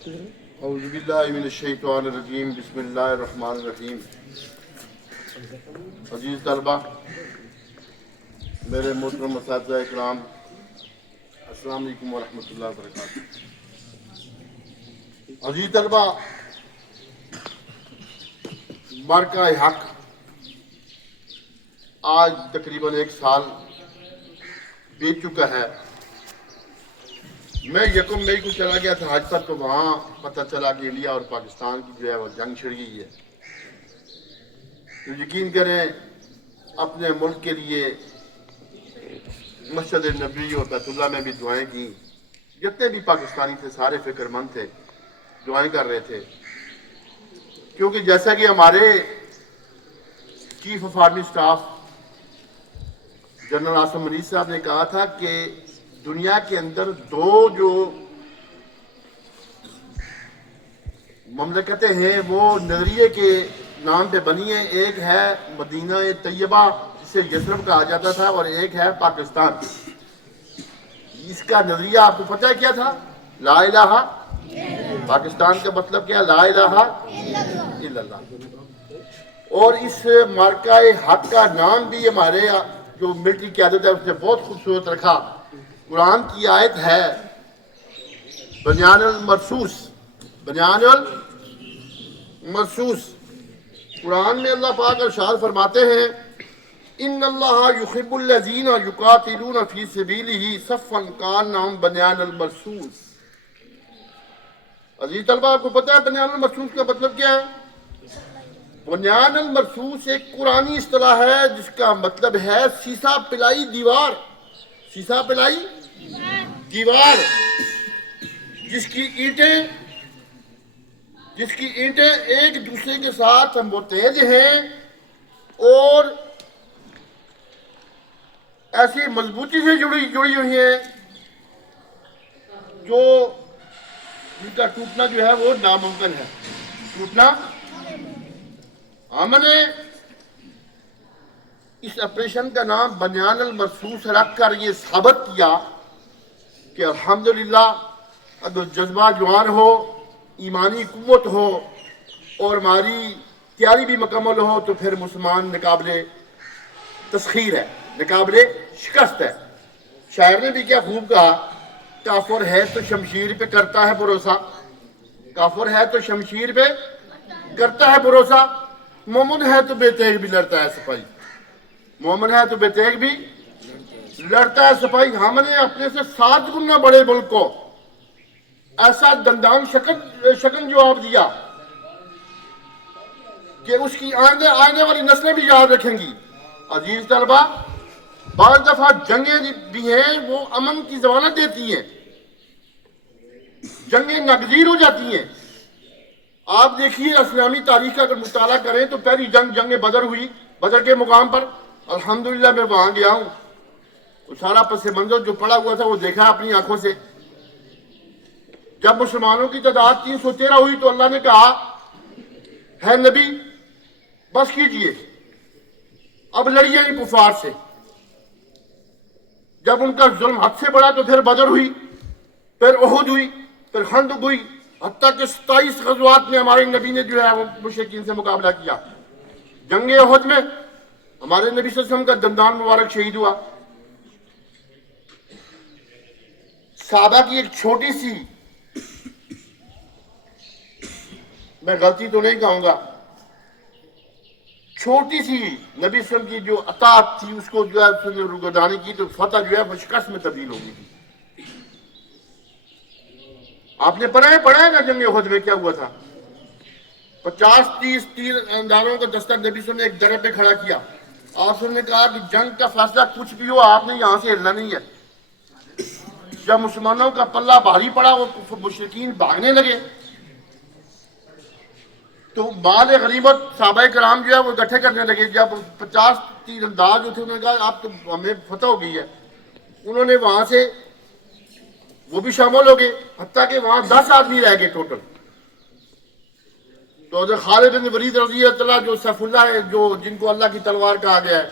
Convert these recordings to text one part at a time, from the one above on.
اعوذ باللہ من الشیطان الرجیم، بسم اللہ الرحمن الرحیم۔ عزیز طلبہ، میرے محترم اساتذہ اکرام، السلام علیکم ورحمۃ اللہ وبرکاتہ۔ عزیز طلبہ، مارکہ حق آج تقریباً 1 سال بیت چکا ہے۔ میں 1 مئی کو چلا گیا تھا حج پر، تو وہاں پتہ چلا کہ انڈیا اور پاکستان کی جو ہے وہ جنگ چھڑ گئی ہے۔ تو یقین کریں، اپنے ملک کے لیے مسجد نبوی اور بیت اللہ میں بھی دعائیں کی۔ جتنے بھی پاکستانی تھے سارے فکر مند تھے، دعائیں کر رہے تھے، کیونکہ جیسا کہ ہمارے chief of army staff general Asim Munir صاحب نے کہا تھا کہ دنیا کے اندر 2 جو مملکتیں ہیں وہ نظریے کے نام پہ بنی ہیں۔ ایک ہے مدینہ طیبہ جسے یثرب کہا جاتا تھا، اور ایک ہے پاکستان۔ اس کا نظریہ آپ کو پتہ ہے کیا تھا؟ لا الہ، پاکستان کا مطلب کیا؟ لا الہ الا اللہ۔ اور اس مارکہ حق کا نام بھی ہمارے جو ملٹری قیادت ہے اس نے بہت خوبصورت رکھا۔ قرآن کی آیت ہے بنیان المرصوص، بنیان المرصوص۔ قرآن میں اللہ پاک ارشاد فرماتے ہیں ان اللہ یحب الذین یقاتلون فی سبیلہ صفا کانہم بنیان المرصوص۔ عزیز طلبہ، آپ کو پتہ ہے بنیان المرصوص کا مطلب کیا ہے؟ بنیان المرصوص ایک قرآنی اصطلاح ہے جس کا مطلب ہے سیسا پلائی دیوار۔ سیسا پلائی دیوار، جس کی اینٹیں ایک دوسرے کے ساتھ متحد ہیں اور ایسی مضبوطی سے جڑی ہوئی ہیں جو ان کا ٹوٹنا جو ہے وہ ناممکن ہے، ٹوٹنا۔ ہم نے اس آپریشن کا نام بنیان المرصوص رکھ کر یہ ثابت کیا کہ الحمدللہ اگر جذبہ جوان ہو، ایمانی قوت ہو اور ہماری تیاری بھی مکمل ہو تو پھر مسلمان ناقابل تسخیر ہے، ناقابل شکست ہے۔ شاعر نے بھی کیا خوب کہا، کافر ہے تو شمشیر پہ کرتا ہے بھروسہ، کافر ہے تو شمشیر پہ کرتا ہے بھروسہ، مومن ہے تو بے تیغ بھی لڑتا ہے سپاہی، مومن ہے تو بے تیغ بھی لڑتا ہے سپاہی۔ ہم نے اپنے سے 7 گنا بڑے ملک کو ایسا دندان شکن جواب دیا کہ اس کی آنے والی نسلیں بھی یاد رکھیں گی۔ عزیز طلبہ، بعض دفعہ جنگیں بھی ہیں وہ امن کی ضمانت دیتی ہیں، جنگیں ناگزیر ہو جاتی ہیں۔ آپ دیکھیے اسلامی تاریخ کا اگر مطالعہ کریں تو پہلی جنگ بدر ہوئی، بدر کے مقام پر الحمدللہ میں وہاں گیا ہوں، وہ سارا پس منظر جو پڑا ہوا تھا وہ دیکھا اپنی آنکھوں سے۔ جب مسلمانوں کی تعداد 313 ہوئی تو اللہ نے کہا ہے نبی بس کیجئے، اب لڑیے ان کفار سے۔ جب ان کا ظلم حد سے بڑھا تو پھر بدر ہوئی، پھر احد ہوئی، پھر خندق ہوئی، حتیٰ کہ 27 غزوات میں ہمارے نبی نے جو ہے وہ مشرکین سے مقابلہ کیا۔ جنگ احد میں ہمارے نبی صلی اللہ علیہ وسلم کا دندان مبارک شہید ہوا۔ صحابہ کی ایک چھوٹی سی، میں غلطی تو نہیں کہوں گا، چھوٹی سی نبی صلی اللہ علیہ وسلم کی جو اطاعت تھی اس کو جو ہے اس نے روگردانی کی تو فتح جو ہے وہ شکست میں تبدیل ہو گئی تھی۔ آپ نے پڑھا ہے نا جنگ احد میں کیا ہوا تھا؟ 50-30 تیر اندازوں کا دستہ نبی صلی اللہ علیہ وسلم نے ایک درے پہ کھڑا کیا۔ آپ نے کہا کہ جنگ کا فیصلہ کچھ بھی ہو، آپ نے یہاں سے ہلنا نہیں ہے۔ جب مسلمانوں کا پلہ بھاری پڑا وہ مشرکین بھاگنے لگے تو مال غنیمت صحابہ کرام جو ہے وہ اکٹھے کرنے لگے۔ جب 50 تیر انداز جو تھے انہوں نے کہا آپ تو ہمیں فتح ہو گئی ہے، انہوں نے وہاں سے وہ بھی شامل ہو گئے، حتیٰ کہ وہاں 10 آدمی رہ گئے ٹوٹل۔ تو حضرت خالد بن ولید رضی اللہ جو سیف اللہ ہے، جو جن کو اللہ کی تلوار کہا گیا ہے،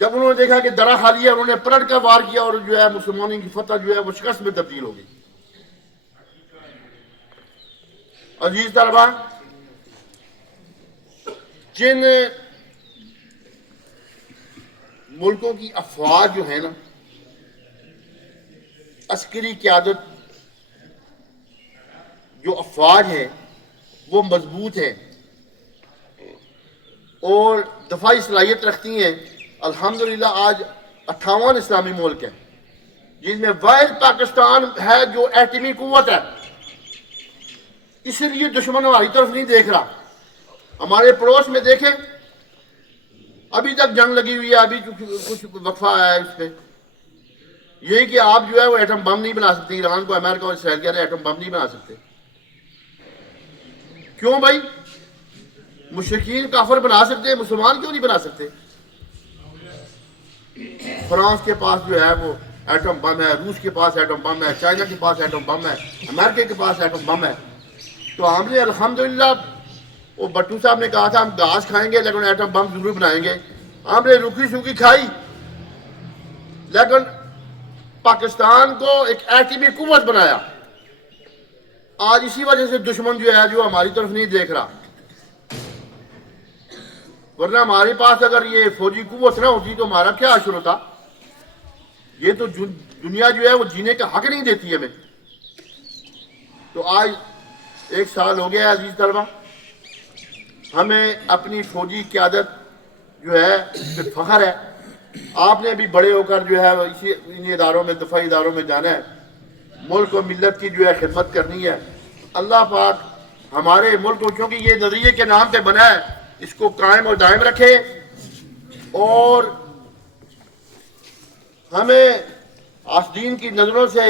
جب انہوں نے دیکھا کہ درہ خالی ہے انہوں نے پلٹ کر وار کیا اور جو ہے مسلمانوں کی فتح جو ہے وہ شکست میں تبدیل ہو گئی۔ عزیز طلبا، جن ملکوں کی افواج جو ہیں نا، عسکری قیادت جو افواج ہے وہ مضبوط ہے اور دفاعی صلاحیت رکھتی ہیں، الحمدللہ آج 58 اسلامی ملک ہیں جن میں واحد پاکستان ہے جو ایٹمی قوت ہے. اسی لیے دشمن ہماری طرف نہیں دیکھ رہا. ہمارے پڑوس میں دیکھیں، ابھی تک جنگ لگی ہوئی ہے، ابھی کچھ وقفہ آیا ہے اس پہ. یہی کہ آپ جو ہے وہ ایٹم بم نہیں بنا سکتے. ایران کو امریکہ اور اسرائیل کہہ رہے ہیں ایٹم بم نہیں بنا سکتے. کیوں بھائی؟ مشرکین کافر بنا سکتے ہیں، مسلمان کیوں نہیں بنا سکتے؟ فرانس کے پاس جو ہے وہ ایٹم بم ہے، روس کے پاس ایٹم بم ہے، چائنا کے پاس ایٹم بم ہے، امریکہ کے پاس ایٹم بم ہے. تو ہم نے الحمدللہ، وہ بٹو صاحب نے کہا تھا ہم گھاس کھائیں گے لیکن ایٹم بم ضرور بنائیں گے. ہم نے روکھی سوکھی کھائی لیکن پاکستان کو ایک ایٹمی قوت بنایا. آج اسی وجہ سے دشمن جو ہے جو ہماری طرف نہیں دیکھ رہا. ورنہ ہمارے پاس اگر یہ فوجی قوت نہ ہوتی تو ہمارا کیا حشر ہوتا؟ یہ تو دنیا جو ہے وہ جینے کا حق نہیں دیتی ہمیں. تو آج 1 سال ہو گیا عزیز طلبہ، ہمیں اپنی فوجی قیادت جو ہے اس پہ فخر ہے. آپ نے بھی بڑے ہو کر جو ہے اسی ان اداروں میں، دفاعی اداروں میں جانا ہے، ملک و ملت کی جو ہے خدمت کرنی ہے. اللہ پاک ہمارے ملک کو، کیونکہ یہ نظریے کے نام پہ بنا ہے، اس کو قائم اور دائم رکھے اور ہمیں آسدین کی نظروں سے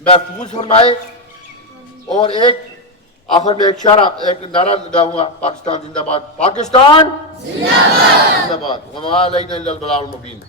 محفوظ فرمائے. اور آخر میں ایک نعرہ لگاؤں گا، پاکستان زندہ باد، پاکستان زندہ باد، وما علینا الا البلاغ المبین.